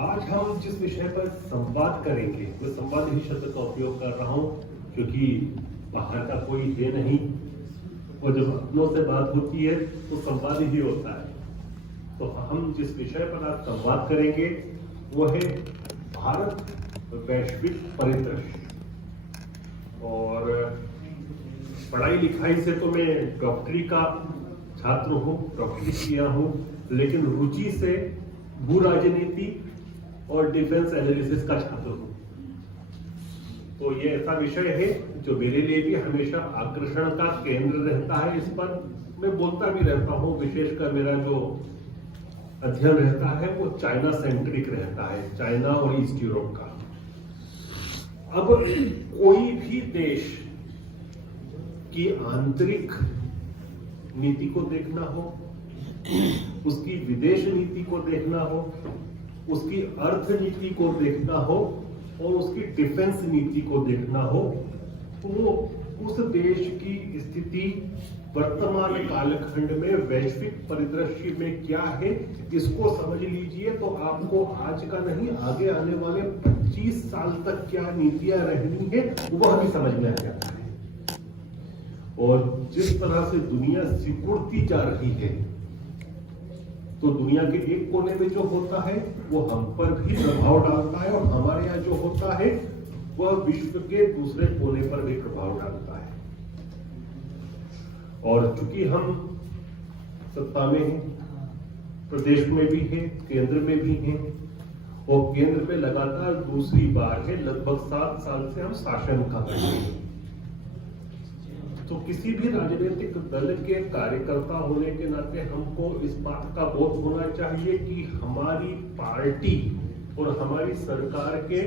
आज हम जिस विषय पर संवाद करेंगे, मैं संवाद ही शब्द का उपयोग कर रहा हूं क्योंकि बाहर का कोई है नहीं, और जब अपनों से बात होती है तो संवाद ही होता है। तो हम जिस विषय पर आज संवाद करेंगे वो है भारत वैश्विक परिदृश्य। और पढ़ाई लिखाई से तो मैं डॉक्टरी का छात्र हूँ, डॉक्टरी किया हूँ, लेकिन रुचि से भू राजनीति और डिफेंस एनालिसिस का छात्र हूँ। तो ये ऐसा विषय है जो मेरे लिए भी हमेशा आकर्षण का केंद्र रहता है। इस पर मैं बोलता भी रहता हूँ। विशेषकर मेरा जो अध्ययन रहता है वो चाइना सेंट्रिक रहता है, चाइना और ईस्ट यूरोप का। अब कोई भी देश की आंतरिक नीति को देखना हो, उसकी विदेश नीति को देखना हो, उसकी अर्थ नीति को देखना हो और उसकी डिफेंस नीति को देखना हो, तो वो उस देश की स्थिति वर्तमान कालखंड में वैश्विक परिदृश्य में क्या है, इसको समझ लीजिए तो आपको आज का नहीं, आगे आने वाले 25 साल तक क्या नीतियां रहनी है वह भी समझ में आ जाता है। और जिस तरह से दुनिया सिकुड़ती जा रही है, तो दुनिया के एक कोने में जो होता है वो हम पर भी प्रभाव डालता है, और हमारे यहाँ जो होता है वह विश्व के दूसरे कोने पर भी प्रभाव डालता है। और चूंकि हम सत्ता में हैं, प्रदेश में भी हैं, केंद्र में भी हैं, और केंद्र पे लगातार दूसरी बार है, लगभग 7 साल से हम शासन कर रहे हैं। तो किसी भी राजनीतिक दल के कार्यकर्ता होने के नाते हमको इस बात का बोध होना चाहिए कि हमारी पार्टी और हमारी सरकार के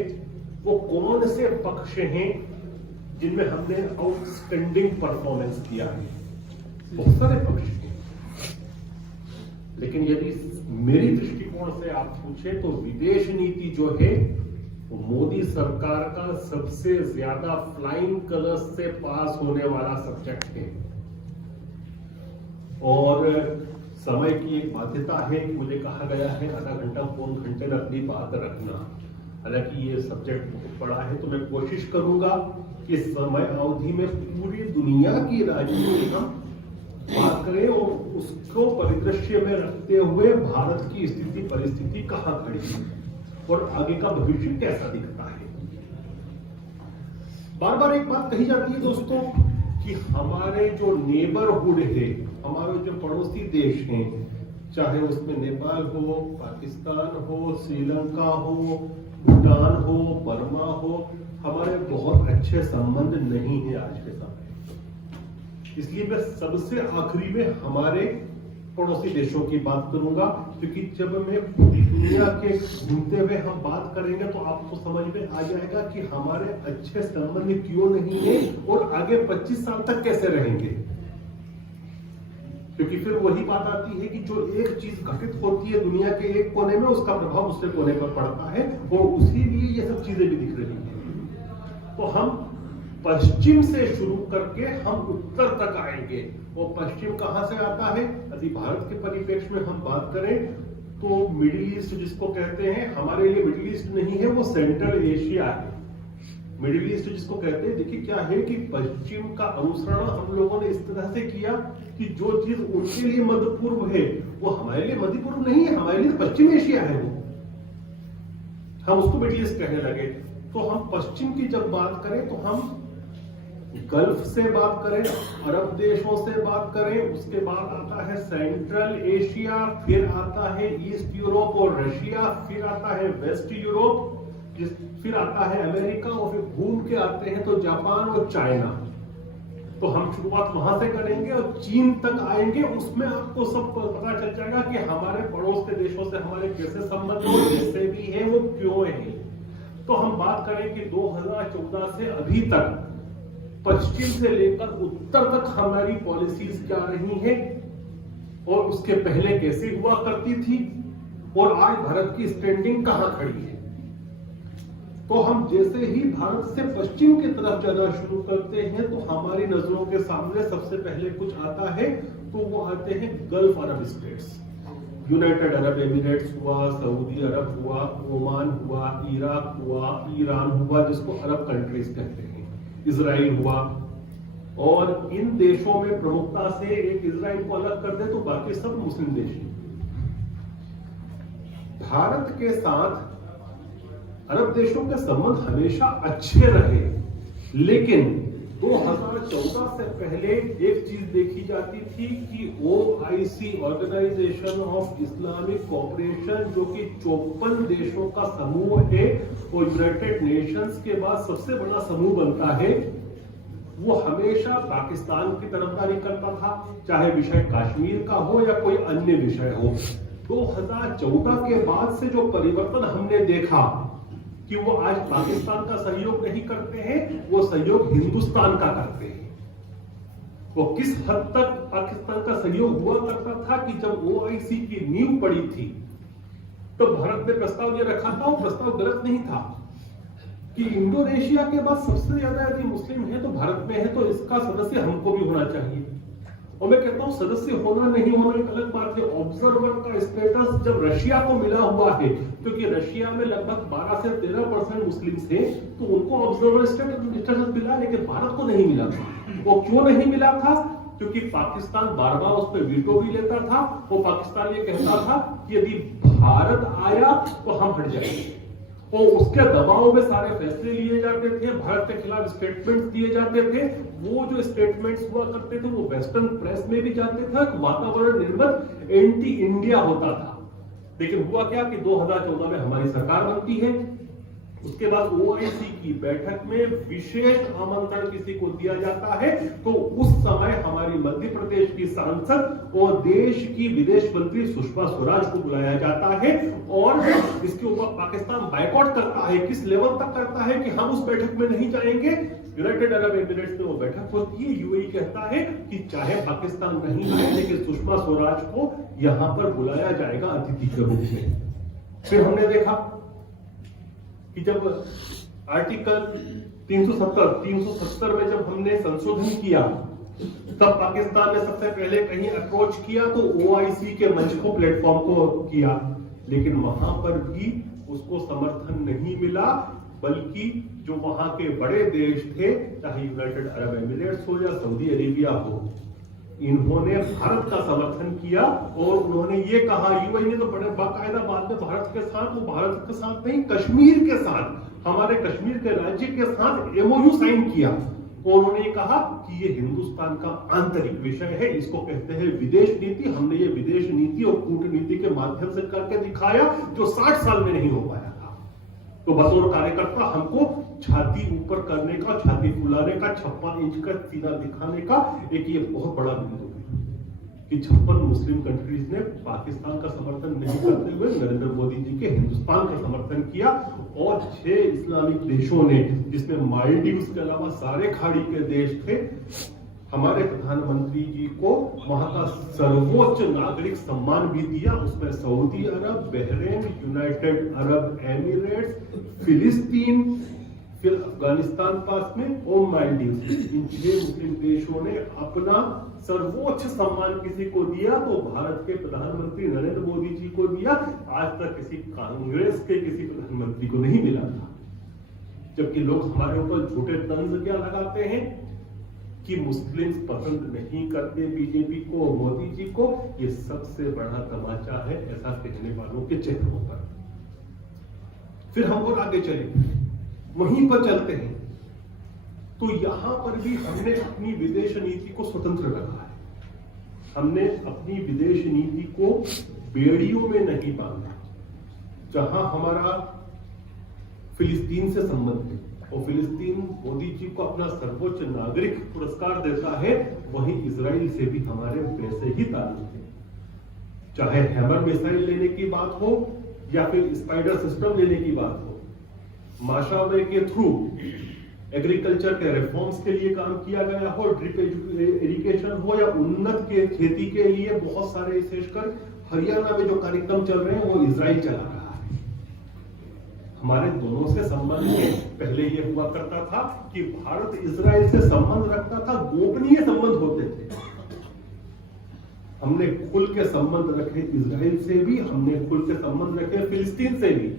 वो कौन से पक्ष हैं जिनमें हमने आउटस्टैंडिंग परफॉर्मेंस किया है। बहुत सारे पक्ष हैं, लेकिन यदि मेरी दृष्टिकोण से आप पूछे तो विदेश नीति जो है मोदी सरकार का सबसे ज्यादा फ्लाइंग कलर्स से पास होने वाला सब्जेक्ट है। और समय की एक बाध्यता है, मुझे कहा गया है आधा घंटा पौन घंटे में अपनी बात रखना। हालांकि ये सब्जेक्ट बहुत बड़ा है, तो मैं कोशिश करूंगा कि समय अवधि में पूरी दुनिया की राजनीति हम बात करें और उसको परिदृश्य में रखते हुए भारत की स्थिति परिस्थिति कहां खड़ी है और आगे का भविष्य कैसा दिखता है। बार बार एक बात कही जाती है दोस्तों कि हमारे जो नेबरहुड है, हमारे जो पड़ोसी देश हैं, चाहे उसमें नेपाल हो, पाकिस्तान हो, श्रीलंका हो, भूटान हो, बर्मा हो, हमारे बहुत अच्छे संबंध नहीं है आज के समय। इसलिए मैं सबसे आखिरी में हमारे पड़ोसी देशों की बात करूंगा, क्योंकि जब मैं पूरी दुनिया के घूमते हुए हम बात करेंगे तो आपको समझ में आ जाएगा कि हमारे अच्छे संबंध क्यों नहीं है और आगे 25 साल तक कैसे रहेंगे। क्योंकि फिर वही बात आती है कि जो एक चीज घटित होती है दुनिया के एक कोने में, उसका प्रभाव दूसरे कोने पर पड़ता है, और उसी लिए ये सब चीजें भी दिख रही है। तो हम पश्चिम से शुरू करके हम उत्तर तक आएंगे। वो पश्चिम कहां से आता है? यदि भारत के परिप्रेक्ष्य में हम बात करें तो मिडिल ईस्ट जिसको कहते हैं, हमारे लिए मिडिल ईस्ट नहीं है, वो सेंट्रल एशिया है। मिडिल ईस्ट जिसको कहते हैं, देखिए क्या है कि पश्चिम का अनुसरण हम लोगों ने इस तरह से किया कि जो चीज उनके लिए मध्य पूर्व है वो हमारे लिए मध्य पूर्व नहीं है, हमारे लिए पश्चिम एशिया है। वो हम उसको मिडिल ईस्ट कहने लगे। तो हम पश्चिम की जब बात करें तो हम गल्फ से बात करें, अरब देशों से बात करें, उसके बाद आता है सेंट्रल एशिया, फिर आता है ईस्ट यूरोप और रशिया, फिर आता है वेस्ट यूरोप, फिर आता है अमेरिका, और फिर घूम के आते हैं तो जापान और चाइना। तो हम शुरुआत वहां से करेंगे और चीन तक आएंगे। उसमें आपको सब पता चल जाएगा कि हमारे पड़ोस के देशों से हमारे कैसे संबंध हो, जैसे भी है वो क्यों है। तो हम बात करें कि 2014 से अभी तक पश्चिम से लेकर उत्तर तक हमारी पॉलिसीज क्या रही हैं और उसके पहले कैसे हुआ करती थी, और आज भारत की स्टैंडिंग कहां खड़ी है। तो हम जैसे ही भारत से पश्चिम की तरफ जाना शुरू करते हैं तो हमारी नजरों के सामने सबसे पहले कुछ आता है, तो वो आते हैं गल्फ अरब स्टेट्स। यूनाइटेड अरब एमिरेट्स हुआ, सऊदी अरब हुआ, ओमान हुआ, इराक हुआ, ईरान हुआ, जिसको अरब कंट्रीज कहते हैं, इजराइल हुआ। और इन देशों में प्रमुखता से एक इजराइल को अलग कर दे तो बाकी सब मुस्लिम देश हैं। भारत के साथ अरब देशों के संबंध हमेशा अच्छे रहे, लेकिन 2014 से पहले एक चीज देखी जाती थी कि OIC, organisation of Islamic cooperation, जो कि 54 देशों का समूह है और यूनाइटेड नेशंस के बाद सबसे बड़ा समूह बनता है, वो हमेशा पाकिस्तान की तरफदारी करता था, चाहे विषय कश्मीर का हो या कोई अन्य विषय हो। 2014 के बाद से जो परिवर्तन हमने देखा कि वो आज पाकिस्तान का सहयोग नहीं करते हैं, वो सहयोग हिंदुस्तान का करते हैं। वो किस हद तक पाकिस्तान का सहयोग हुआ करता था कि जब OIC की नींव पड़ी थी तो भारत ने प्रस्ताव ये रखा था, वो प्रस्ताव गलत नहीं था कि इंडोनेशिया के बाद सबसे ज्यादा यदि मुस्लिम है तो भारत में है, तो इसका सदस्य हमको भी होना चाहिए। और मैं कहता हूं सदस्य होना नहीं होना एक अलग बात है। ऑब्जर्वर का स्टेटस जब रशिया को मिला हुआ है, क्योंकि रशिया में लगभग 12 से 13% मुस्लिम थे, तो उनको ऑब्जर्वर स्टेटस मिला, लेकिन भारत को नहीं मिला था। वो क्यों नहीं मिला था? क्योंकि पाकिस्तान बार बार उस पर वीटो भी लेता था। वो पाकिस्तान ये कहता था कि यदि भारत आया तो हम हट जाएंगे, और उसके दबाव में सारे फैसले लिए जाते थे, भारत के खिलाफ स्टेटमेंट्स दिए जाते थे। वो जो स्टेटमेंट्स हुआ करते थे वो वेस्टर्न प्रेस में भी जाते थे, वातावरण निर्मित एंटी इंडिया होता था। लेकिन हुआ क्या कि 2014 में हमारी सरकार बनती है, उसके बाद OIC की बैठक में विशेष आमंत्रण किसी को दिया जाता है, तो उस समय हमारी मध्य प्रदेश की सांसद और देश की विदेश मंत्री सुषमा स्वराज को बुलाया जाता है, और इसके ऊपर पाकिस्तान बायकॉट करता है। किस लेवल तक करता है कि हम उस बैठक में नहीं जाएंगे। यूनाइटेड अरब एमिरेट्स में वो बैठक होती है, UAE कहता है कि चाहे पाकिस्तान नहीं आए, लेकिन सुषमा स्वराज को यहां पर बुलाया जाएगा अतिथि के रूप में। फिर हमने देखा कि जब आर्टिकल 370 में जब हमने संशोधन किया, तब पाकिस्तान ने सबसे पहले कहीं अप्रोच किया तो OIC के मंच को, प्लेटफॉर्म को किया, लेकिन वहां पर भी उसको समर्थन नहीं मिला। बल्कि जो वहां के बड़े देश थे, चाहे यूनाइटेड अरब एमिरेट्स हो या सऊदी अरेबिया हो, इन्होंने भारत का समर्थन किया और उन्होंने ये कहा, UAE ने तो बड़े बाकायदा बाद में भारत के साथ, वो भारत के साथ नहीं, कश्मीर के साथ, हमारे कश्मीर के राज्य के साथ MOU साइन किया। और उन्होंने कहा कि ये हिंदुस्तान का आंतरिक विषय है, इसको कहते हैं विदेश नीति। हमने ये विदेश नीति और कूटनीति के माध्यम से करके दिखाया, जो 60 साल में नहीं हो पाया था। तो बतौर कार्यकर्ता हमको छाती ऊपर करने का, छाती फुलाने का, 56 इंच का सीना दिखाने का एक ये बहुत बड़ा बिंदु है कि 56 मुस्लिम कंट्रीज ने पाकिस्तान का समर्थन नहीं करते हुए नरेंद्र मोदी जी के हिंदुस्तान का समर्थन किया, और 6 इस्लामिक देशों ने, जिसमें मालदीव्स के अलावा सारे खाड़ी के देश थे, हमारे प्रधानमंत्री जी को वहां का सर्वोच्च नागरिक सम्मान भी दिया। उसमें सऊदी अरब, बहरीन, यूनाइटेड अरब एमिरेट्स, फिलिस्तीन, फिर अफगानिस्तान पास में और मालदीव, इन 6 मुस्लिम देशों ने अपना सर्वोच्च सम्मान किसी को दिया, तो भारत के प्रधानमंत्री नरेंद्र मोदी जी को दिया। आज तक किसी कांग्रेस के किसी प्रधानमंत्री को नहीं मिला था। जबकि लोग हमारे ऊपर झूठे तंज क्या लगाते हैं कि मुस्लिम्स पसंद नहीं करते बीजेपी को, मोदी जी को। ये सबसे बड़ा तमाचा है ऐसा कहने वालों के चेहरों पर। फिर हम और आगे चले, वहीं पर चलते हैं, तो यहां पर भी हमने अपनी विदेश नीति को स्वतंत्र रखा है। हमने अपनी विदेश नीति को बेड़ियों में नहीं बांधा। जहां हमारा फिलिस्तीन से संबंध है और फिलिस्तीन मोदी जी को अपना सर्वोच्च नागरिक पुरस्कार देता है, वहीं इजराइल से भी हमारे वैसे ही ताल्लुक है। चाहे हैमर मिसाइल लेने की बात हो या फिर स्पाइडर सिस्टम लेने की बात हो, माशावे के थ्रू एग्रीकल्चर के रिफॉर्म्स के लिए काम किया गया हो, ड्रिप इरिगेशन हो या उन्नत के खेती के लिए बहुत सारे, विशेषकर हरियाणा में जो कार्यक्रम चल रहे हैं वो इजराइल चला रहा है। हमारे दोनों से संबंध है। पहले ये हुआ करता था कि भारत इजराइल से संबंध रखता था, गोपनीय संबंध होते थे। हमने खुल के संबंध रखे इजराइल से भी, हमने खुल के संबंध रखे फिलिस्तीन से भी,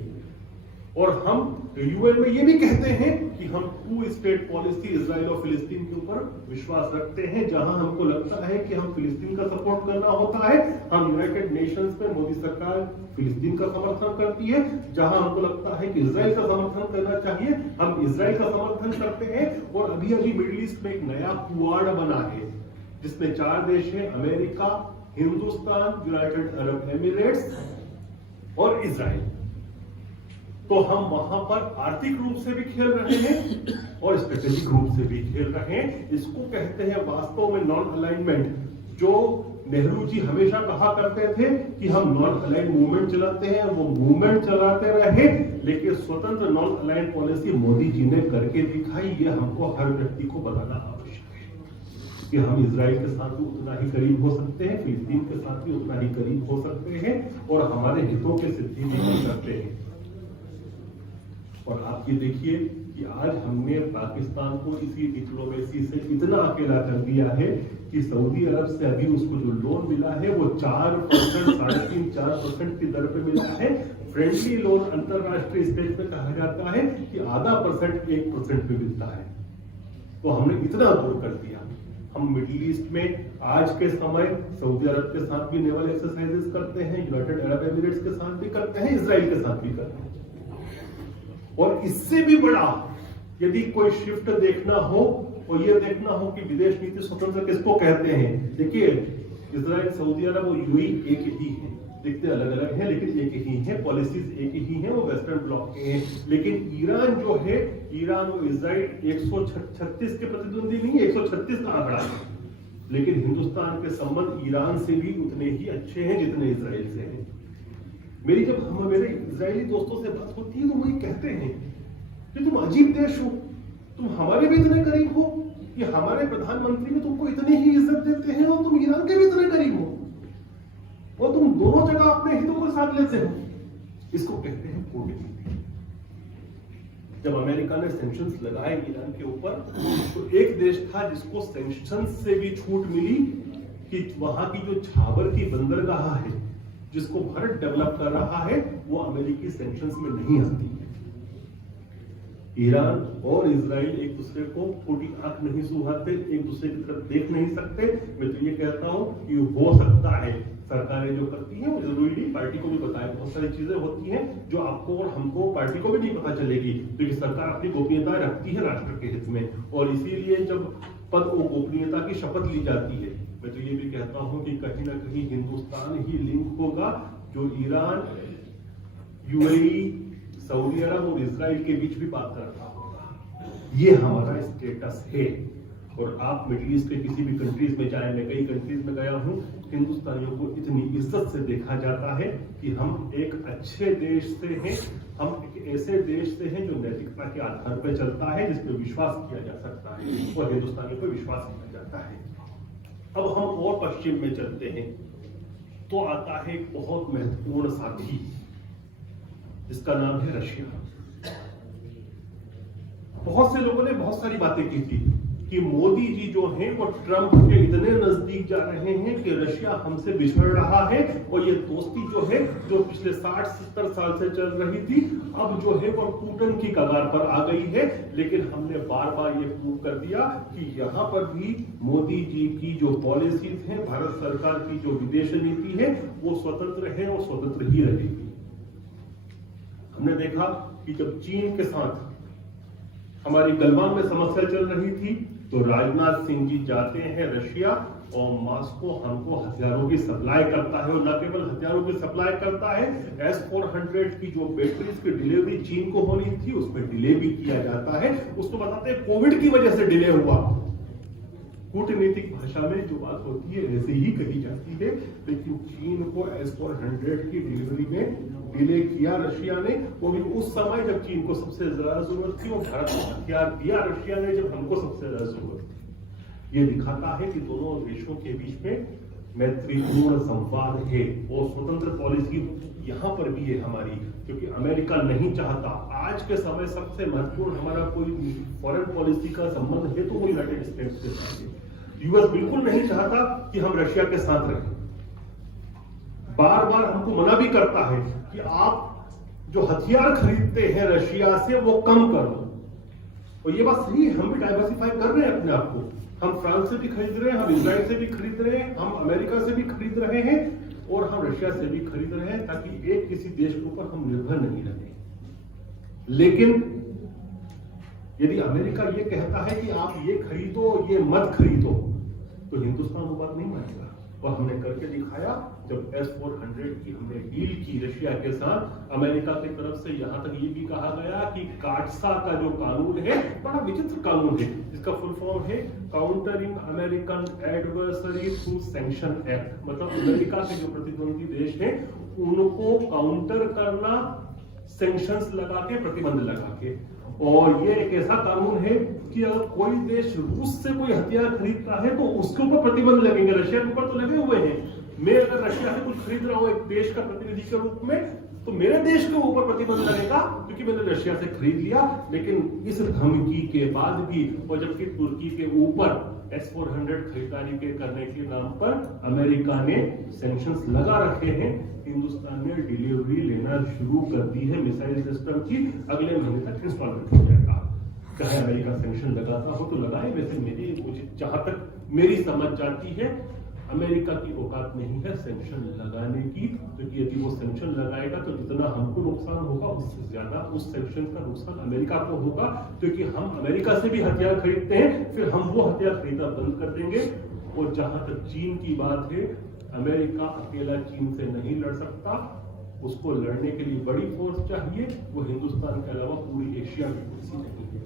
और हम यूएन में ये भी कहते हैं कि हम 2 स्टेट पॉलिसी इजराइल और फिलिस्तीन के ऊपर विश्वास रखते हैं। जहां हमको लगता है कि हम फिलिस्तीन का सपोर्ट करना होता है, हम यूनाइटेड नेशंस में मोदी सरकार फिलिस्तीन का समर्थन करती है। जहां हमको लगता है कि इजराइल का समर्थन करना चाहिए, हम इजराइल का समर्थन करते हैं। और अभी अभी मिडिल ईस्ट में एक नया क्वाड बना है जिसमें 4 देश हैं, America, Hindustan, United Arab Emirates और इजराइल। तो हम वहां पर आर्थिक रूप से भी खेल रहे हैं और स्ट्रेटेजिक रूप से भी खेल रहे हैं। इसको कहते हैं वास्तव में नॉन अलाइनमेंट, जो नेहरू जी हमेशा कहा करते थे कि हम नॉन अलाइन मूवमेंट चलाते हैं। वो मूवमेंट चलाते रहे, लेकिन स्वतंत्र non align policy Modi ji ने करके दिखाई। ये हमको हर व्यक्ति को बताना आवश्यक है कि हम इजराइल के साथ भी उतना ही करीब हो सकते हैं, फिलिस्तीन के साथ भी उतना ही करीब हो सकते हैं और हमारे हितों के सिद्धि भी कर सकते हैं। और आप ये देखिए कि आज हमने पाकिस्तान को इसी डिप्लोमेसी से इतना अकेला कर दिया है कि सऊदी अरब से अभी उसको जो लोन मिला है वो 4%, 3.5-4% की दर पे मिला है। फ्रेंडली लोन अंतरराष्ट्रीय स्टेज पे कहा जाता है कि आधा परसेंट 1% पे मिलता है। तो हमने इतना दूर कर दिया। हम मिडिल ईस्ट में आज के समय सऊदी अरब के साथ भी नेवल एक्सरसाइजेस करते हैं, यूनाइटेड अरब एमिरेट्स के साथ भी करते हैं, इजराइल के साथ भी करते हैं। और इससे भी बड़ा यदि कोई शिफ्ट देखना हो और ये देखना हो कि विदेश नीति स्वतंत्र किसको कहते हैं, देखिए इजराइल, सऊदी अरब और यूएई एक ही है, दिखते अलग अलग हैं लेकिन एक ही है, पॉलिसीज एक ही है, वो वेस्टर्न ब्लॉक के हैं। लेकिन ईरान जो है, ईरान और इजराइल 136 के प्रतिद्वंदी नहीं, 136 का आंकड़ा है, लेकिन हिंदुस्तान के संबंध ईरान से भी उतने ही अच्छे हैं जितने इजराइल से हैं। मेरे इजरायली दोस्तों से बात होती है तो वो ये कहते हैं कि तुम अजीब देश हो, तुम हमारे भी इतने करीब हो कि हमारे प्रधानमंत्री भी तुमको इतनी ही इज्जत देते हैं और तुम ईरान के भी इतने करीब हो और तुम दोनों जगह अपने हितों को साथ लेते हो। इसको कहते हैं कूटनीति। जब अमेरिका ने सैंक्शंस लगाए ईरान के ऊपर, तो एक देश था जिसको सैंक्शंस से भी छूट मिली कि वहां की जो छावर की बंदरगाह है जिसको भारत डेवलप कर रहा है, वो अमेरिकी सैंक्शंस में नहीं आती है। ईरान और इजराइल एक दूसरे को फूटी आंख नहीं सुहाते, एक दूसरे की तरफ देख नहीं सकते। मैं तो ये कहता हूं कि हो सकता है सरकारें जो करती हैं वो जरूरी नहीं, पार्टी को भी बताए, बहुत सारी चीजें होती हैं जो आपको और हमको, पार्टी को भी नहीं पता चलेगी, क्योंकि सरकार अपनी गोपनीयता रखती है राष्ट्र के हित में। और इसीलिए जब पद और गोपनीयता की शपथ ली जाती है, मैं तो ये भी कहता हूं कि कहीं ना कहीं हिंदुस्तान ही लिंक होगा जो ईरान, यूएई, सऊदी अरब और इजराइल के बीच भी बात कर रहा होगा। ये हमारा स्टेटस है। और आप मिडिल ईस्ट के किसी भी कंट्रीज में जाए, मैं कई कंट्रीज में गया हूं, हिंदुस्तानियों को इतनी इज्जत से देखा जाता है कि हम एक अच्छे देश से हैं, हम एक ऐसे देश से हैं जो नैतिकता के आधार पर चलता है, जिस पर विश्वास किया जा सकता है और हिंदुस्तानियों पर विश्वास किया जाता है। अब हम और पश्चिम में चलते हैं तो आता है एक बहुत महत्वपूर्ण साथी जिसका नाम है रशिया। बहुत से लोगों ने बहुत सारी बातें की थी कि मोदी जी जो हैं वो ट्रंप के इतने नजदीक जा रहे हैं कि रशिया हमसे बिछड़ रहा है और ये दोस्ती जो है जो पिछले 60-70 साल से चल रही थी, अब जो है वो टूटन की कगार पर आ गई है। लेकिन हमने बार बार ये प्रूव कर दिया कि यहाँ पर भी मोदी जी की जो पॉलिसीज हैं, भारत सरकार की जो विदेश नीति है, वो स्वतंत्र है और स्वतंत्र ही रहेगी। हमने देखा कि जब चीन के साथ हमारी गलवान में समस्या चल रही थी तो राजनाथ सिंह जी जाते हैं रशिया और मॉस्को हमको हथियारों की सप्लाई करता है, और न केवल हथियारों की सप्लाई करता है, S-400 की जो बैटरीज की डिलीवरी चीन को होनी थी उसमें डिले भी किया जाता है। उसको बताते हैं कोविड की वजह से डिले हुआ। कूटनीतिक भाषा में जो बात होती है ऐसे ही कही जाती है, लेकिन चीन को S-400 की डिलीवरी में डिले किया रशिया ने, वो भी उस समय जब चीन को सबसे ज्यादा जरूरत थी, और भारत को हथियार दिया रशिया ने जब हमको सबसे ज्यादा जरूरत थी। ये दिखाता है कि दोनों देशों के बीच में मैत्रीपूर्ण संवाद है और स्वतंत्र पॉलिसी यहाँ पर भी है हमारी, क्योंकि अमेरिका नहीं चाहता। आज के समय सबसे महत्वपूर्ण हमारा कोई फॉरेन पॉलिसी का संबंध है तो वो यूनाइटेड स्टेट्स के साथ है। यूएस बिल्कुल नहीं चाहता कि हम रशिया के साथ रहें, बार बार हमको मना भी करता है कि आप जो हथियार खरीदते हैं रशिया से वो कम कर दो। और ये बात सही है, हम भी डाइवर्सिफाई कर रहे हैं अपने आप को। हम फ्रांस से भी खरीद रहे हैं, हम इजराइल से भी खरीद रहे हैं, हम अमेरिका से भी खरीद रहे हैं और हम रशिया से भी खरीद रहे हैं, ताकि एक किसी देश के ऊपर हम निर्भर नहीं रहे। लेकिन यदि अमेरिका ये कहता है कि आप ये खरीदो ये मत खरीदो, तो हिंदुस्तान वो बात नहीं मानेगा। और हमने करके दिखाया, जब S-400 की हमने डील की रशिया के साथ, अमेरिका की तरफ से यहां तक ये भी कहा गया कि काटसा का जो कानून है बड़ा विचित्र कानून है, जिसका फुल फॉर्म है countering American adversary through sanction act. मतलब अमेरिका के जो प्रतिद्वंदी देश हैं उनको काउंटर करना सैंक्शंस लगा के, प्रतिबंध लगा के। और ये एक ऐसा कानून है कि अगर कोई देश रूस से कोई हथियार खरीदता है तो उसके ऊपर प्रतिबंध लगेंगे। रशिया के ऊपर तो लगे हुए हैं। मैं अगर रशिया से कुछ खरीद रहा हूं एक देश का प्रतिनिधि के रूप में, तो मेरे देश के ऊपर प्रतिबंध लगेगा क्योंकि मैंने रशिया से खरीद लिया। लेकिन इस धमकी के बाद भी, और जबकि तुर्की के ऊपर S-400 खरीदारी के करने के नाम पर अमेरिका ने सैंक्शंस लगा रखे हैं, हिंदुस्तान ने डिलीवरी लेना शुरू कर दी है मिसाइल सिस्टम की। अगले महीने तक इंस्टॉलमेंट हो जाएगा। चाहे अमेरिका सैंक्शन लगाता हो तो लगाए। वैसे मुझे जहां तक मेरी समझ जाती है, अमेरिका की औकात नहीं है सैंक्शन लगाने की, क्योंकि यदि वो सैंक्शन लगाएगा तो जितना हमको नुकसान होगा उससे ज्यादा उस सैंक्शन का नुकसान अमेरिका को होगा। क्योंकि हम अमेरिका से भी हथियार खरीदते हैं, फिर हम वो हथियार खरीदना बंद कर देंगे। और जहां तक चीन की बात है, अमेरिका अकेला चीन से नहीं लड़ सकता, उसको लड़ने के लिए बड़ी फोर्स चाहिए। वो हिंदुस्तान के अलावा पूरी एशिया की फोर्स नहीं है,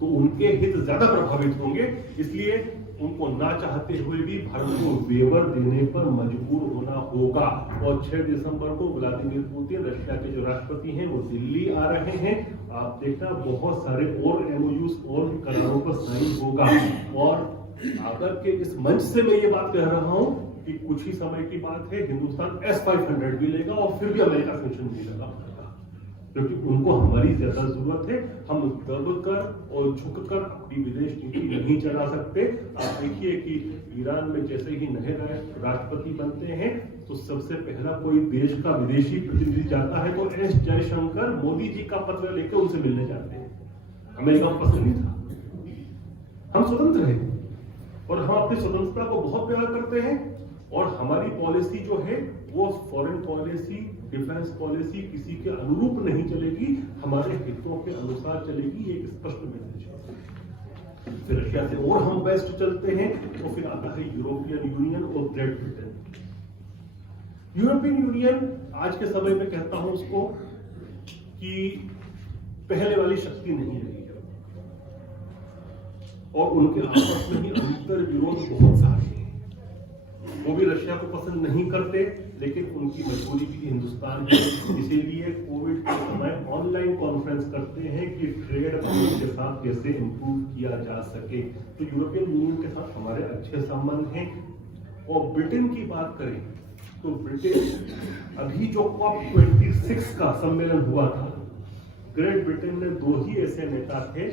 तो उनके हित ज्यादा प्रभावित होंगे। इसलिए उनको ना चाहते हुए भी भारत को वेवर देने पर मजबूर होना होगा। और 6 दिसंबर को व्लादिमीर पुतिन, रशिया के जो राष्ट्रपति हैं, वो दिल्ली आ रहे हैं। आप देखना बहुत सारे और MOUs और करारों पर साइन होगा। और अगर के इस मंच से मैं ये बात कह रहा हूं कि कुछ ही समय की बात है, हिंदुस्तान S-500 भी लेगा और फिर भी अमेरिका सैंक्शन नहीं लगा, क्योंकि उनको हमारी ज्यादा जरूरत है। हम दबकर और झुककर अपनी विदेश नीति नहीं चला सकते। आप देखिए कि ईरान में जैसे ही नए राष्ट्रपति बनते हैं तो सबसे पहला कोई देश का विदेशी प्रतिनिधि जाता है तो S जयशंकर मोदी जी का पत्र लेकर उनसे मिलने जाते हैं। अमेरिका को पसंद नहीं था। हम स्वतंत्र हैं और हम अपनी स्वतंत्रता को बहुत प्यार करते हैं। और हमारी पॉलिसी जो है वो फॉरेन पॉलिसी, डिफेंस पॉलिसी किसी के अनुरूप नहीं चलेगी, हमारे हितों के अनुसार चलेगी। एक स्पष्ट मैसेज है। फिर रशिया से और हम बेस्ट चलते हैं तो फिर आता है यूरोपियन यूनियन और ग्रेट ब्रिटेन। यूरोपियन यूनियन आज के समय में कहता हूं उसको कि पहले वाली शक्ति नहीं रही है और उनके आपस में ही अंतर विरोध बहुत सारे हैं। वो भी रशिया को पसंद नहीं करते, लेकिन उनकी मजबूरी भी हिंदुस्तान है। इसीलिए कोविड के समय ऑनलाइन कॉन्फ्रेंस करते हैं कि ट्रेड के साथ कैसे इंप्रूव किया जा सके। तो यूरोपियन यूनियन के साथ हमारे अच्छे संबंध हैं। और ब्रिटेन की बात करें तो ब्रिटेन अभी जो COP26 का सम्मेलन हुआ था, ग्रेट ब्रिटेन में 2 ही ऐसे नेता थे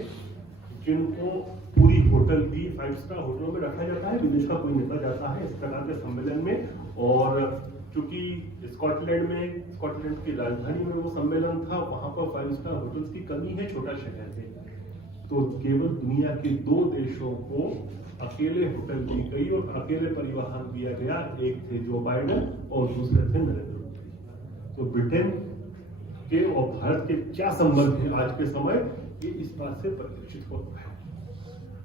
जिनको पूरी होटल भी 5 स्टार होटलों में रखा जाता है। विदेश का कोई नेता जाता है इस प्रकार के सम्मेलन में, और चूंकि स्कॉटलैंड की राजधानी में वो सम्मेलन था, वहां पर 5 स्टार होटल्स की कमी है, छोटा शहर है, तो केवल दुनिया के 2 देशों को अकेले होटल दी गई और अकेले परिवहन दिया गया। एक थे जो बाइडेन और दूसरे थे नरेंद्र मोदी। तो ब्रिटेन के और भारत के क्या संबंध है आज के समय, ये इस बात से परिलक्षित होता है।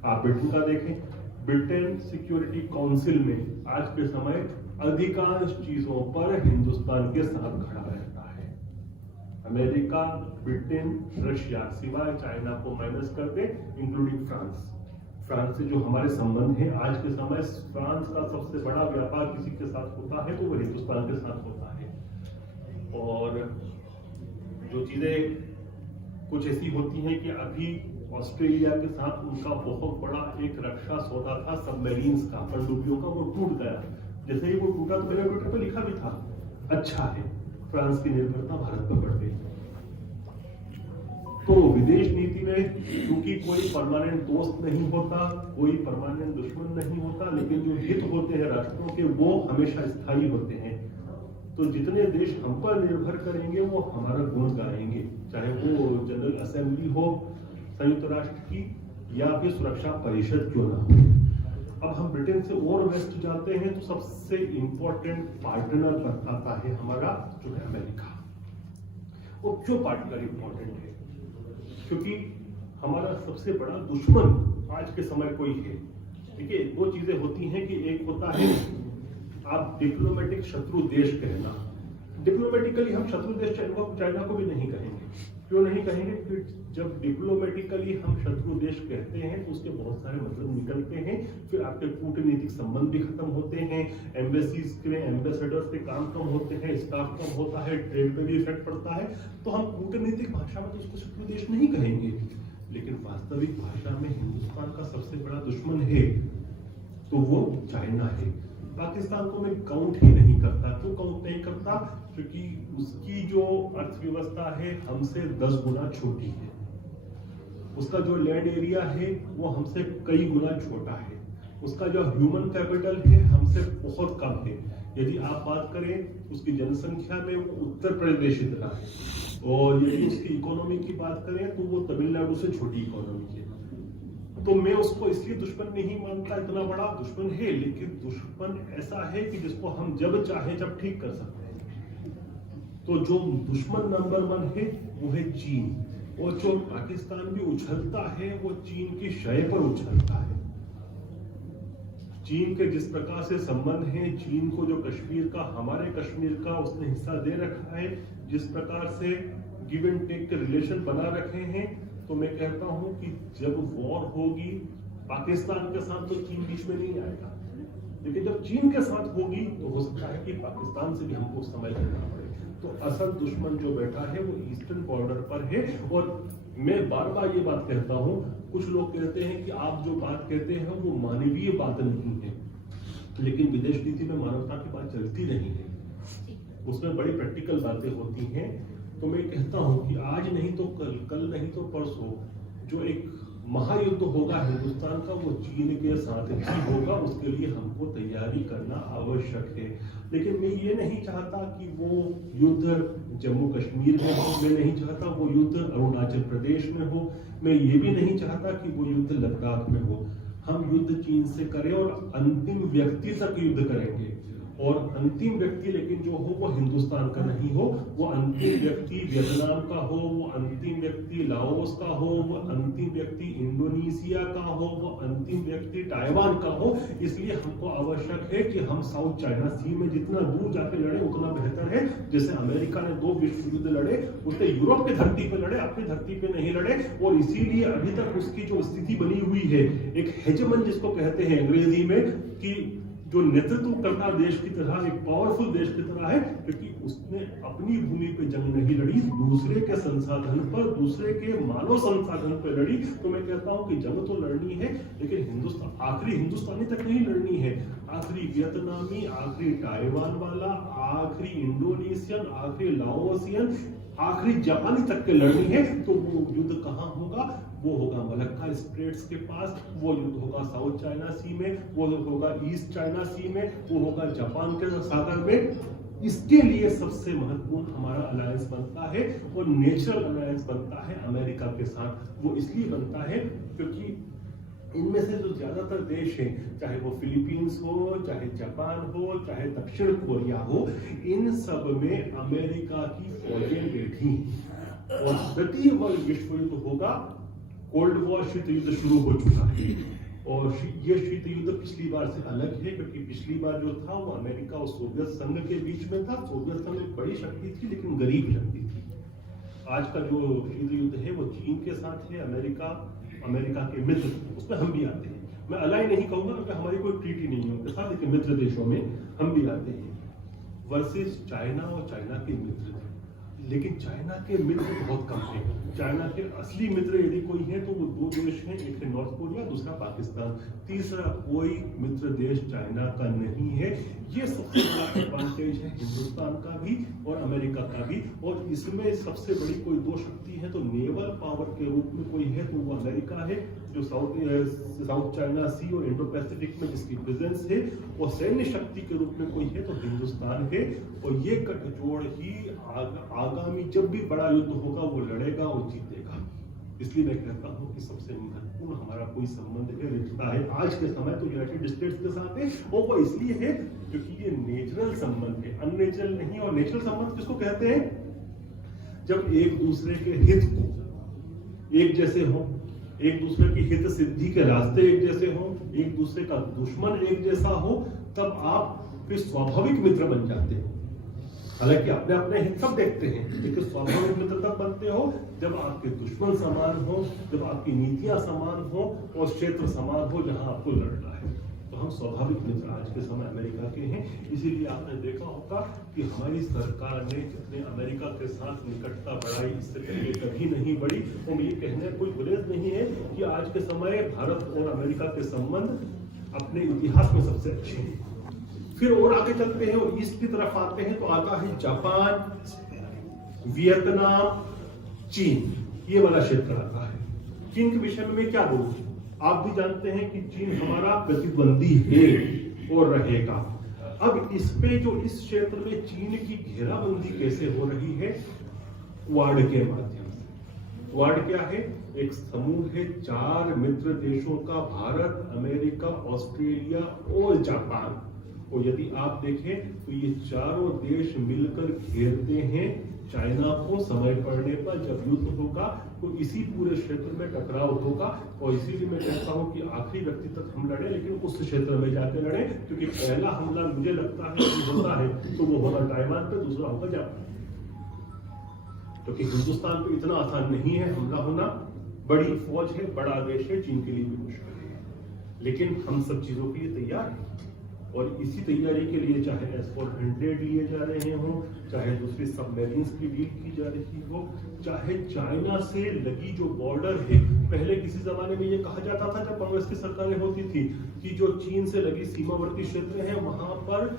आप ब्रिटेन का देखें, ब्रिटेन सिक्योरिटी काउंसिल में आज के समय अधिकांश चीजों पर हिंदुस्तान के साथ खड़ा रहता है। अमेरिका, ब्रिटेन, रशिया, सिवाय चाइना को माइनस कर दे, इंक्लूडिंग फ्रांस से जो हमारे संबंध हैं आज के समय, फ्रांस का सबसे बड़ा व्यापार किसी के साथ होता है तो वो हिंदुस्तान के साथ होता है। और जो चीजें कुछ ऐसी होती हैं कि अभी ऑस्ट्रेलिया के साथ उनका बहुत बड़ा एक रक्षा सौदा था सबमरीन्स का, पनडुब्बियों का, वो टूट गया। जैसे ही वो टूटा तो मैंने ट्विटर पर लिखा भी था, अच्छा है फ्रांस की निर्भरता भारत पर बढ़ गई। तो विदेश नीति में क्योंकि कोई परमानेंट दोस्त नहीं होता, कोई परमानेंट दुश्मन नहीं होता, लेकिन जो हित होते हैं राष्ट्रों के वो हमेशा स्थायी होते हैं। तो जितने देश हम पर निर्भर करेंगे वो हमारा गुण गाएंगे, चाहे वो जनरल असेंबली हो संयुक्त राष्ट्र की या फिर सुरक्षा परिषद क्यों ना हो। अब हम ब्रिटेन से और वेस्ट जाते हैं तो सबसे इंपॉर्टेंट पार्टनर आता है हमारा जो है अमेरिका। वो क्यों पार्टनर इंपॉर्टेंट है? क्योंकि हमारा सबसे बड़ा दुश्मन आज के समय कोई है। देखिए, दो चीजें होती हैं कि एक होता है आप डिप्लोमेटिक शत्रु देश कहना। डिप्लोमेटिकली हम शत्रु देश चाइना को भी नहीं कहेंगे। क्यों नहीं कहेंगे? क्योंकि जब डिप्लोमेटिकली हम शत्रु देश कहते हैं तो उसके बहुत सारे मतलब निकलते हैं। फिर आपके कूटनीतिक संबंध भी खत्म होते हैं, एम्बेसीज के एम्बेसडर्स के काम कम होते हैं, स्टाफ कम होता है, ट्रेड पे भी इफेक्ट पड़ता है। तो हम कूटनीतिक भाषा में तो उसको शत्रु देश नहीं कहेंगे, लेकिन वास्तविक भाषा में हिंदुस्तान का सबसे बड़ा दुश्मन है तो वो चाइना है। पाकिस्तान को मैं काउंट ही नहीं करता। क्यों काउंट नहीं करता? क्योंकि उसकी जो अर्थव्यवस्था है हमसे 10 गुना छोटी है, उसका जो लैंड एरिया है वो हमसे कई गुना छोटा है, उसका जो ह्यूमन कैपिटल है हमसे बहुत कम है। यदि आप बात करें उसकी जनसंख्या में वो उत्तर प्रदेश इतना है, और यदि उसकी इकोनॉमी की बात करें तो वो तमिलनाडु से छोटी इकोनॉमी है। तो मैं उसको इसलिए दुश्मन नहीं मानता, इतना बड़ा दुश्मन है, लेकिन दुश्मन ऐसा है कि जिसको हम जब चाहे जब ठीक कर सकते हैं। तो जो दुश्मन नंबर 1 है वो है चीन, और जो पाकिस्तान भी उछलता है वो चीन की शय पर उछलता है। चीन के जिस प्रकार से संबंध है, चीन को जो कश्मीर का, हमारे कश्मीर का उसने हिस्सा दे रखा है, जिस प्रकार से गिव एंड टेक के रिलेशन बना रखे हैं, तो मैं कहता हूं कि जब वॉर होगी पाकिस्तान के साथ तो चीन बीच में नहीं आएगा, लेकिन जब चीन के साथ होगी तो हो सकता है कि पाकिस्तान से भी हमको समय लेना पड़े। तो असल दुश्मन जो बैठा है वो ईस्टर्न बॉर्डर पर है। और मैं बार बार ये बात कहता हूं, कुछ लोग कहते हैं कि आप जो बात कहते हैं वो मानवीय बात नहीं है, लेकिन विदेश नीति में मानवता की बात चलती नहीं है, उसमें बड़ी प्रैक्टिकल बातें होती हैं। तो मैं कहता हूं कि आज नहीं तो कल, कल नहीं तो परसों जो एक महायुद्ध होगा हिंदुस्तान का वो चीन के साथ ही होगा। उसके लिए हमको तैयारी करना आवश्यक है। लेकिन मैं ये नहीं चाहता कि वो युद्ध जम्मू कश्मीर में हो, मैं नहीं चाहता वो युद्ध अरुणाचल प्रदेश में हो, मैं ये भी नहीं चाहता कि वो युद्ध लद्दाख में हो। हम युद्ध चीन से करें और अंतिम व्यक्ति तक युद्ध करेंगे, और अंतिम व्यक्ति लेकिन जो हो वो हिंदुस्तान का नहीं हो, वो अंतिम व्यक्ति वियतनाम का हो, वो अंतिम व्यक्ति लाओस का हो, वो अंतिम व्यक्ति इंडोनेशिया का हो, वो अंतिम व्यक्ति ताइवान का हो। इसलिए हमको आवश्यक है कि हम साउथ चाइना सी में जितना दूर जाके लड़े उतना बेहतर है। जैसे अमेरिका ने 2 विश्व युद्ध लड़े, उसने यूरोप की धरती पे लड़े, अपनी धरती पे नहीं लड़े, और इसीलिए अभी तक उसकी जो स्थिति बनी हुई है, एक हेजेमन जिसको कहते हैं अंग्रेजी में, कि जो नेतृत्व करता देश की तरह, एक पावरफुल देश की तरह है, क्योंकि उसने अपनी भूमि पे जंग नहीं लड़ी, दूसरे के संसाधन पर, दूसरे के मानव संसाधन पर लड़ी। तो मैं कहता हूं कि जंग तो लड़नी है, लेकिन हिंदुस्तान आखिरी हिंदुस्तानी तक नहीं लड़नी है, आखिरी वियतनामी, आखिरी ताइवान वाला, आखिरी इंडोनेशियन, आखिरी लाओसियन, आखिरी जापानी तक के लड़नी है। तो वो युद्ध कहाँ होगा? वो होगा मलक्का स्ट्रेट्स के पास, वो युद्ध होगा साउथ चाइना सी में, वो होगा ईस्ट चाइना सी में, वो होगा जापान के सागर में। इसके लिए सबसे महत्वपूर्ण हमारा अलायंस बनता है, और नेचुरल अलायंस बनता है अमेरिका के साथ। वो इसलिए बनता है क्योंकि इनमें से जो ज्यादातर देश हैं, चाहे वो फिलीपींस हो, चाहे जापान हो, चाहे दक्षिण कोरिया हो, इन सब में अमेरिका की फौजें बैठी हैं। और द्वितीय विश्व युद्ध होगा, कोल्ड वॉर शीत युद्ध शुरू हो चुका है, और ये शीत युद्ध पिछली बार से अलग है, क्योंकि पिछली बार जो था वो अमेरिका और सोवियत संघ के बीच में था। सोवियत संघ एक बड़ी शक्ति थी लेकिन गरीब शक्ति थी। आज का जो शीत युद्ध है वो चीन के साथ है, अमेरिका के मित्र, उसमें हम भी आते हैं। मैं अलाई नहीं कहूंगा क्योंकि हमारी कोई ट्रीटी नहीं है उनके साथ, लेकिन मित्र देशों में हम भी आते हैं। वर्सेस चाइना और चाइना के मित्र, लेकिन चाइना के मित्र बहुत कम हैं। चाइना के असली मित्र यदि कोई है तो वो दो देश हैं, एक है नॉर्थ कोरिया, दूसरा पाकिस्तान। तीसरा कोई मित्र देश चाइना का नहीं है। ये सबसे बड़ा एडवांटेज है हिंदुस्तान का भी और अमेरिका का भी। और इसमें सबसे बड़ी कोई दो शक्ति है तो नेवल पावर के रूप में कोई है तो वो अमेरिका है, जो साउथ चाइना सी और इंडो पैसिफिक में जिसकी प्रेजेंस है। और सैन्य शक्ति के रूप में कोई है तो हिंदुस्तान है। और ये गठजोड़ ही आगामी जब भी बड़ा युद्ध होगा वो लड़ेगा और जीतेगा। इसलिए मैं कहता हूँ कि सबसे महत्वपूर्ण हमारा कोई संबंध है, रिश्ता है आज के समय तो यूनाइटेड स्टेट्स के साथ है। और वो इसलिए है क्योंकि ये नेचुरल संबंध है, अननेचुरल नहीं। और नेचुरल संबंध किसको कहते हैं? जब एक दूसरे के हित को एक जैसे हो, एक दूसरे की हित सिद्धि के रास्ते एक जैसे हो, एक दूसरे का दुश्मन एक जैसा हो, तब आप फिर स्वाभाविक मित्र बन जाते हो। हालांकि अपने अपने हित सब देखते हैं, लेकिन स्वाभाविक मित्र तब बनते हो जब आपके दुश्मन समान हो, जब आपकी नीतियां समान हो और क्षेत्र समान हो जहां आपको लड़ना है। तो हम स्वाभाविक मित्र आज के समय अमेरिका के हैं। इसीलिए आपने देखा होगा कि हमारी सरकार ने जितने अमेरिका के साथ निकटता बढ़ाई इससे पहले कभी नहीं बढ़ी। और ये कहने कोई गुरेज नहीं है कि आज के समय भारत और अमेरिका के संबंध अपने इतिहास में सबसे अच्छे हैं। फिर और आगे चलते हैं और ईस्ट की तरफ आते हैं तो आता है जापान, वियतनाम, चीन। ये वाला क्षेत्र आता है। चीन के विषय में मैं क्या बोलूं? आप भी जानते हैं कि चीन हमारा प्रतिद्वंदी है और रहेगा। अब इस पे जो इस क्षेत्र में चीन की घेराबंदी कैसे हो रही है? क्वाड के माध्यम से। क्वाड क्या है? एक समूह है 4 मित्र देशों का, भारत, अमेरिका, ऑस्ट्रेलिया और जापान। और यदि आप देखें तो ये चारों देश मिलकर घेरते हैं चाइना को। समय पड़ने पर जब युद्ध होगा तो इसी पूरे क्षेत्र में टकराव होगा। और इसीलिए मैं कहता हूं कि आखिरी व्यक्ति तक हम लड़े, लेकिन उस क्षेत्र में जाकर लड़े, क्योंकि पहला हमला मुझे लगता है कि होता है तो वो होगा ताइवान पे, दूसरा होगा जापान। क्योंकि हिंदुस्तान पे इतना आसान नहीं है हमला होना। बड़ी फौज है, बड़ा देश है, चीन के लिए भी मुश्किल है, लेकिन हम सब चीजों के लिए तैयार हैं। और इसी तैयारी के लिए चाहे S-400 लिए जा रहे हों, चाहे दूसरी सबमरीन्स की डील की जा रही हो, चाहे चाइना से लगी जो बॉर्डर है। पहले किसी जमाने में ये कहा जाता था जब कांग्रेस की सरकारें होती थी कि जो चीन से लगी सीमावर्ती क्षेत्र है वहां पर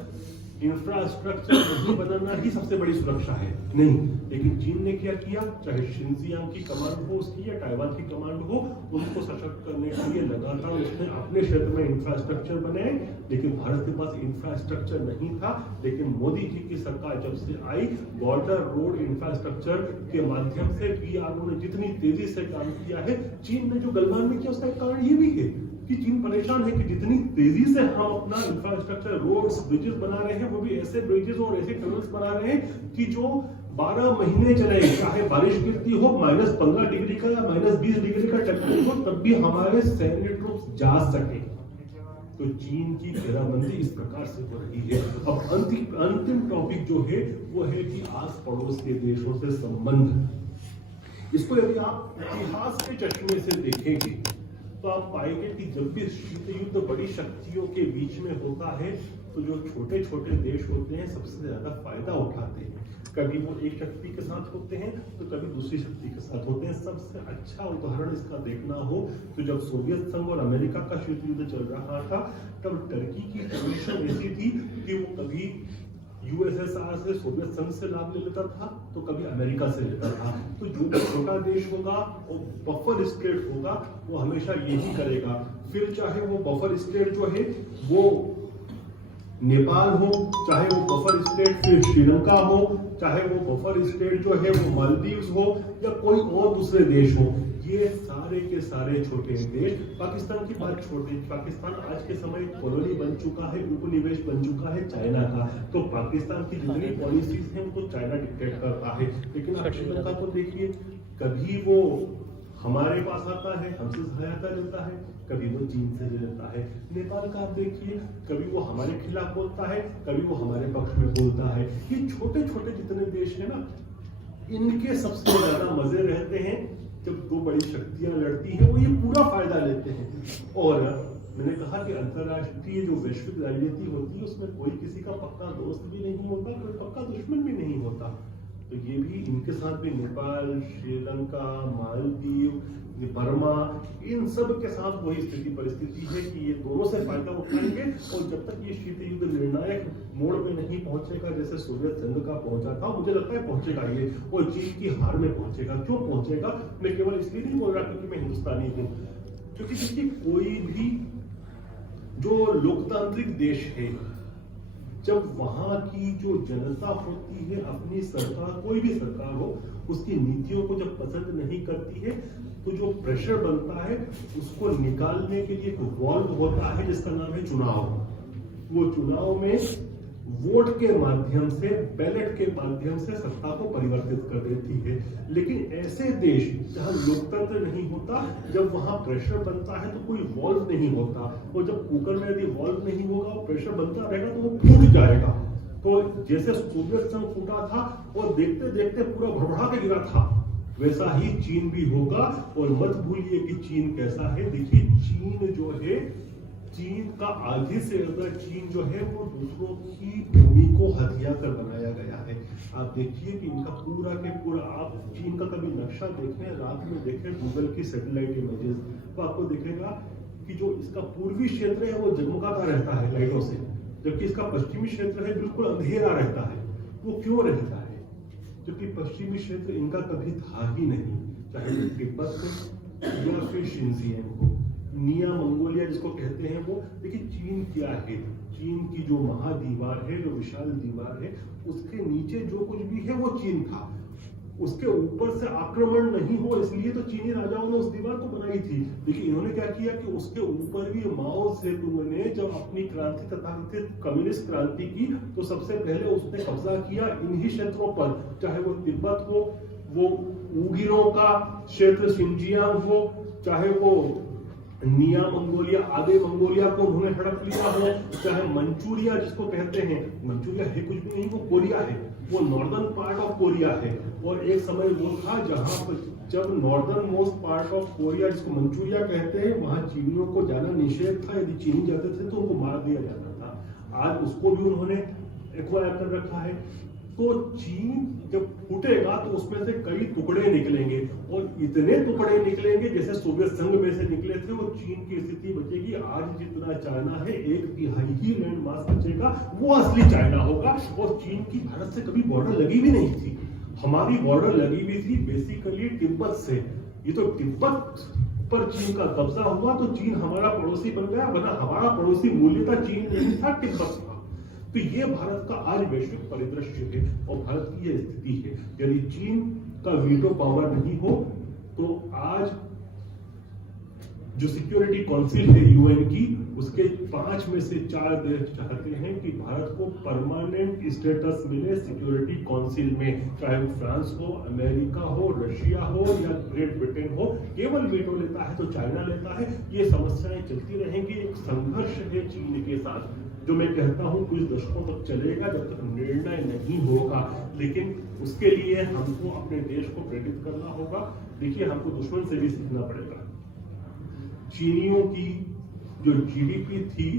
इंफ्रास्ट्रक्चर नहीं बनाना ही सबसे बड़ी सुरक्षा है। नहीं, लेकिन चीन ने क्या किया? चाहे शिनजियांग की कमांड हो उसकी या ताइवान की कमांड हो, उनको सशक्त करने के लिए लगातार उसने अपने क्षेत्र में इंफ्रास्ट्रक्चर बनाए। लेकिन भारत के पास इंफ्रास्ट्रक्चर नहीं था। लेकिन मोदी जी की सरकार जब से आई, बॉर्डर रोड इंफ्रास्ट्रक्चर के माध्यम से BRO ने जितनी तेजी से काम किया है, चीन ने जो गलवान में किया उसका एक कारण ये भी है कि चीन परेशान है कि जितनी तेजी से हम अपना इंफ्रास्ट्रक्चर, रोड्स, ब्रिजेस बना रहे हैं, वो भी ऐसे ब्रिजेस और ऐसे टनल्स बना रहे हैं कि जो 12 महीने चले, चाहे बारिश गिरती हो, -15 डिग्री का या -20 डिग्री का टेम्परेचर हो, तब भी हमारे सैन्य ट्रूप्स जा सके। तो चीन की घेराबंदी इस प्रकार से हो रही है। अब अंतिम टॉपिक जो है वो है कि आस पड़ोस के देशों से संबंध। इसको यदि आप इतिहास के चश्मे से देखेंगे तो आप पाएंगे कि जब भी शीत युद्ध बड़ी शक्तियों के बीच में होता है तो जो छोटे छोटे देश होते हैं सबसे ज्यादा फायदा उठाते हैं। कभी वो एक शक्ति के साथ होते हैं तो कभी दूसरी शक्ति के साथ होते हैं। सबसे अच्छा उदाहरण इसका देखना हो तो जब सोवियत संघ और अमेरिका का शीत युद्ध चल रहा था, तब टर्की की पोजीशन ऐसी थी कि वो कभी USSR से, सोवियत संघ से लाभ ले लेता था तो कभी अमेरिका से लेता था। तो जो भी छोटा देश होगा और बफर स्टेट होगा वो हमेशा यही करेगा। फिर चाहे वो बफर स्टेट जो है वो नेपाल हो, चाहे वो बफर स्टेट फिर श्रीलंका हो, चाहे वो बफर स्टेट जो है वो मालदीव्स हो या कोई और दूसरे देश हो, ये सारे के सारे छोटे देश। पाकिस्तान की बात छोड़, पाकिस्तान आज के समय कॉलोनी बन चुका है, उपनिवेश बन चुका है चाइना का। तो पाकिस्तान की जितनी पॉलिसीज हैं वो तो चाइना डिक्टेट करता है। लेकिन आप श्रीलंका को देखिए, कभी वो हमारे पास आता है, हमसे सहायता लेता है, कभी वो चीन से ले लेता है। नेपाल का आप देखिए, कभी वो हमारे खिलाफ बोलता है, कभी वो हमारे पक्ष में बोलता है। ये छोटे छोटे जितने देश हैं ना, इनके सबसे ज्यादा मजे रहते हैं जब दो बड़ी शक्तियां लड़ती हैं, वो ये पूरा फायदा लेते हैं। और मैंने कहा कि अंतरराष्ट्रीय जो वैश्विक राजनीति होती है उसमें कोई किसी का पक्का दोस्त भी नहीं होता, कोई पक्का दुश्मन भी नहीं होता। तो ये भी इनके साथ भी नेपाल, श्रीलंका, मालदीव, बर्मा, इन सब के साथ वही स्थिति परिस्थिति है कि ये दोनों से फायदा उठाएंगे। और जब तक ये शीत युद्ध निर्णायक मोड़ में नहीं पहुंचेगा जैसे सोवियत संघ का पहुंचा था, मुझे लगता है पहुंचेगा ये, और चीन की हार में पहुंचेगा। क्यों पहुंचेगा, मैं केवल इसलिए नहीं बोल रहा क्योंकि मैं हिंदुस्तानी हूँ, क्योंकि देखिए कोई भी जो लोकतांत्रिक देश है, जब वहां की जो जनता होती है अपनी सरकार, कोई भी सरकार हो, उसकी नीतियों को जब पसंद नहीं करती है तो जो प्रेशर बनता है उसको निकालने के लिए एक वॉल्व होता है जिसका नाम है चुनाव। वो चुनाव में वोट के माध्यम से, बैलेट के माध्यम से सत्ता को परिवर्तित कर देती है। लेकिन ऐसे देश जहां लोकतंत्र नहीं होता, जब वहां प्रेशर बनता है तो कोई वॉल्व नहीं होता, और जब कुकर में यदि वॉल्व नहीं होगा और प्रेशर बनता रहेगा तो वो फूट जाएगा। तो जैसे सोवियत संघ फूटा था और देखते देखते पूरा भड़बड़ा के गिरा था, वैसा ही चीन भी होगा। और मत भूलिए कि चीन कैसा है। देखिए चीन जो है, चीन का आधी से ज्यादा चीन जो है वो दूसरों की भूमि को हथिया कर बनाया गया है। आप देखिए कि इनका पूरा के पूरा, आप चीन का कभी नक्शा देखें, रात में देखें गूगल की सैटेलाइट इमेजेस, तो आपको दिखेगा कि जो इसका पूर्वी क्षेत्र है वो जगमगाता रहता है लाइटों से, जबकि इसका पश्चिमी क्षेत्र है बिल्कुल अंधेरा रहता है। वो क्यों रहता है? क्योंकि पश्चिमी क्षेत्र इनका कभी था ही नहीं, चाहे तिब्बत हो या फिर शिनजियांग हो, निया मंगोलिया जिसको कहते हैं वो। देखिए चीन क्या है, चीन की जो महादीवार है, जो विशाल दीवार है, उसके नीचे जो कुछ भी है वो चीन था। उसके ऊपर से आक्रमण नहीं हो इसलिए तो चीनी राजाओं ने उस दीवार को बनाई थी। लेकिन इन्होंने क्या किया कि उसके ऊपर भी माओ सेतुंग ने जब अपनी क्रांति तथाकथित कम्युनिस्ट क्रांति की, तो सबसे पहले उसने कब्जा किया इन्हीं क्षेत्रों पर, चाहे वो तिब्बत हो, वो उगिरों का क्षेत्र शिनजियांग हो, चाहे वो निया मंगोलिया, आधे मंगोलिया को उन्होंने हड़प लिया हो, चाहे मंचूरिया जिसको कहते हैं, मंचूरिया है कुछ भी नहीं, वो कोरिया है, वो नॉर्दर्न पार्ट ऑफ कोरिया है। और एक समय वो था जहां पर जब northern most part of Korea जिसको मंचूरिया कहते हैं, वहां चीनियों को जाना निषेध था। यदि चीनी जाते थे तो उनको मार दिया जाता था। आज उसको भी उन्होंने एक्वायर कर रखा है। तो चीन जब फूटेगा तो उसमें से कई टुकड़े निकलेंगे, और इतने टुकड़े निकलेंगे जैसे सोवियत संघ में से निकले थे, और चीन की स्थिति बचेगी। आज जितना चाइना है, 1/3 ही लैंड मास बचेगा, वो असली चाइना होगा। और चीन की भारत से कभी बॉर्डर लगी भी नहीं थी, हमारी बॉर्डर लगी हुई थी बेसिकली तिब्बत से। ये तो तिब्बत पर चीन का कब्जा हुआ तो चीन हमारा पड़ोसी बन गया, वरना हमारा पड़ोसी मूल्यतः चीन नहीं था, तिब्बत था। तो ये भारत का आज वैश्विक परिदृश्य है और भारत की ये स्थिति है। यदि चीन का वीटो पावर नहीं हो तो आज जो सिक्योरिटी काउंसिल है यूएन की, उसके 5 में से 4 देश चाहते हैं कि भारत को परमानेंट स्टेटस मिले सिक्योरिटी काउंसिल में, चाहे वो फ्रांस हो, अमेरिका हो, रशिया हो या ग्रेट ब्रिटेन हो। केवल वीटो लेता है तो चाइना लेता है। ये समस्याएं चलती रहेंगी। एक संघर्ष है चीन के साथ, जो मैं कहता हूं कुछ दशकों तक चलेगा, जब तक निर्णय नहीं होगा। लेकिन उसके लिए हमको अपने देश को प्रेरित करना होगा। देखिए हमको दुश्मन से भी सीखना पड़ेगा। चीनियों की जो जीडीपी थी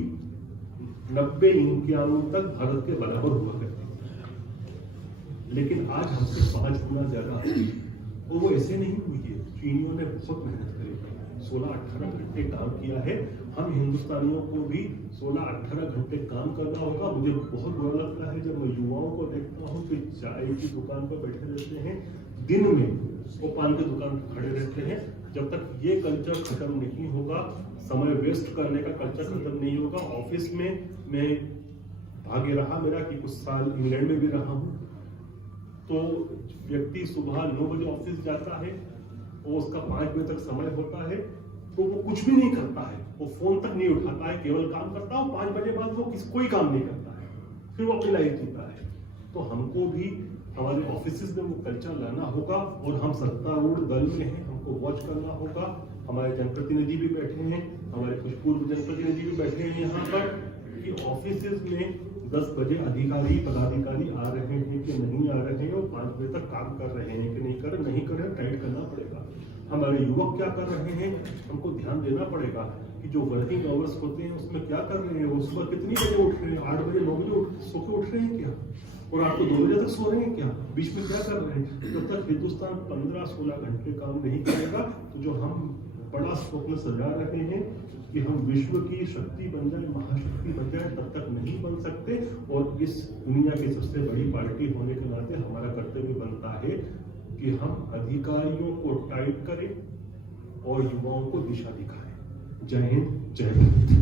90-91 तक भारत के बराबर हुआ करती थी, लेकिन आज हमसे 5 गुना ज्यादा हुई। और वो ऐसे नहीं हुई है, चीनियों ने बहुत मेहनत करी, 16-18 घंटे काम किया है। हम हिंदुस्तानियों को भी 16-18 घंटे काम करना होगा। मुझे बहुत बुरा लगता है जब मैं युवाओं को देखता हूँ कि चाय की दुकान पर बैठे रहते हैं, दिन में वो पान की दुकान पर खड़े रहते हैं। जब तक ये कल्चर खत्म नहीं होगा, समय वेस्ट करने का कल्चर खत्म नहीं होगा। ऑफिस में मैं भाग्य रहा मेरा कि कुछ साल इंग्लैंड में भी रहा हूँ, तो व्यक्ति सुबह 9 बजे ऑफिस जाता है और उसका 5 बजे तक समय होता है, तो वो कुछ भी नहीं करता है, वो फोन तक नहीं उठाता है, केवल काम करता है। 5 बजे बाद वो कोई काम नहीं करता है, फिर वो अपनी लाइफ जीता है। तो हमको भी हमारे ऑफिस में वो कल्चर लाना होगा, और हम सत्तारूढ़ दल में हैं, हमको वॉच करना होगा। हमारे जनप्रतिनिधि भी बैठे हैं, हमारे कुछ पूर्व जनप्रतिनिधि भी बैठे हैं यहाँ पर, कि ऑफिस में 10 बजे अधिकारी पदाधिकारी आ रहे हैं कि नहीं आ रहे हैं, और 5 बजे तक काम कर रहे हैं कि नहीं कर रहे, टाइट करना पड़ेगा। हमारे युवक क्या कर रहे हैं, हमको ध्यान देना पड़ेगा कि जो वर्किंग आवर्स होते हैं उसमें क्या कर रहे हैं। वो सुबह कितनी बजे उठ रहे हैं, 8 बजे 9 बजे सो के उठ रहे हैं क्या? और आप तो 2 बजे तक सो रहे हैं क्या? बीच में क्या कर रहे हैं? जब तक हिंदुस्तान 15-16 घंटे काम नहीं करेगा तो जो हम बड़ा स्वप्न सजा रहे हैं कि हम विश्व की शक्ति बन जाए, महाशक्ति बन जाए, तब तक नहीं बन सकते। और इस दुनिया की सबसे बड़ी पार्टी होने के नाते हमारा कर्तव्य बनता है कि हम अधिकारियों को टाइट करें और युवाओं को दिशा दिखाएं। जय हिंद, जय भारत।